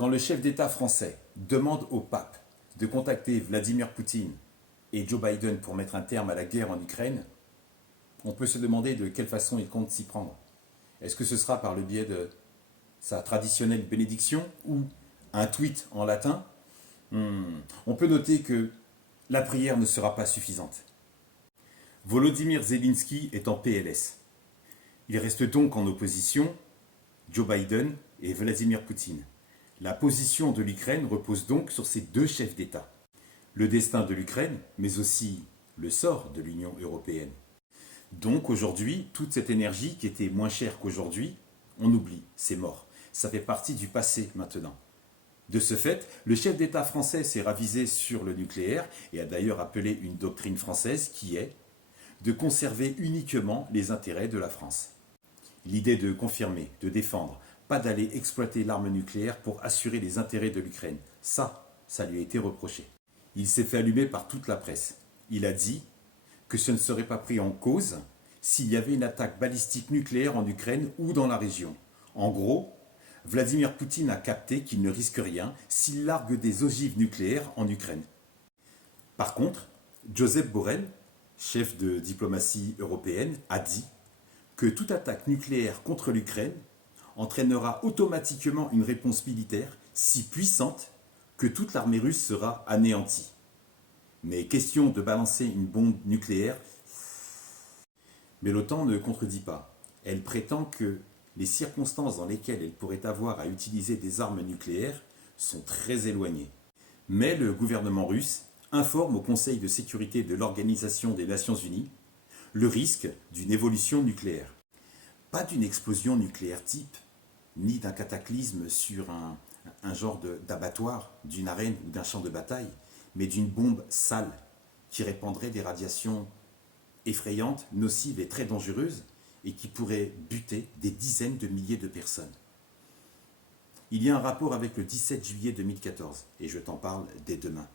Quand le chef d'État français demande au pape de contacter Vladimir Poutine et Joe Biden pour mettre un terme à la guerre en Ukraine, on peut se demander de quelle façon il compte s'y prendre. Est-ce que ce sera par le biais de sa traditionnelle bénédiction ou un tweet en latin? On peut noter que la prière ne sera pas suffisante. Volodymyr Zelensky est en PLS. Il reste donc en opposition Joe Biden et Vladimir Poutine. La position de l'Ukraine repose donc sur ces deux chefs d'État. Le destin de l'Ukraine, mais aussi le sort de l'Union européenne. Donc aujourd'hui, toute cette énergie qui était moins chère qu'aujourd'hui, on oublie, c'est mort. Ça fait partie du passé maintenant. De ce fait, le chef d'État français s'est ravisé sur le nucléaire et a d'ailleurs appelé une doctrine française qui est de conserver uniquement les intérêts de la France. L'idée de confirmer, de défendre, pas d'aller exploiter l'arme nucléaire pour assurer les intérêts de l'Ukraine. Ça lui a été reproché. Il s'est fait allumer par toute la presse. Il a dit que ce ne serait pas pris en cause s'il y avait une attaque balistique nucléaire en Ukraine ou dans la région. En gros, Vladimir Poutine a capté qu'il ne risque rien s'il largue des ogives nucléaires en Ukraine. Par contre, Josep Borrell, chef de diplomatie européenne, a dit que toute attaque nucléaire contre l'Ukraine entraînera automatiquement une réponse militaire si puissante que toute l'armée russe sera anéantie. Mais question de balancer une bombe nucléaire. Mais l'OTAN ne contredit pas. Elle prétend que les circonstances dans lesquelles elle pourrait avoir à utiliser des armes nucléaires sont très éloignées. Mais le gouvernement russe informe au Conseil de sécurité de l'Organisation des Nations Unies le risque d'une évolution nucléaire. Pas d'une explosion nucléaire type, ni d'un cataclysme sur un genre d'abattoir, d'une arène ou d'un champ de bataille, mais d'une bombe sale qui répandrait des radiations effrayantes, nocives et très dangereuses et qui pourrait buter des dizaines de milliers de personnes. Il y a un rapport avec le 17 juillet 2014 et je t'en parle dès demain.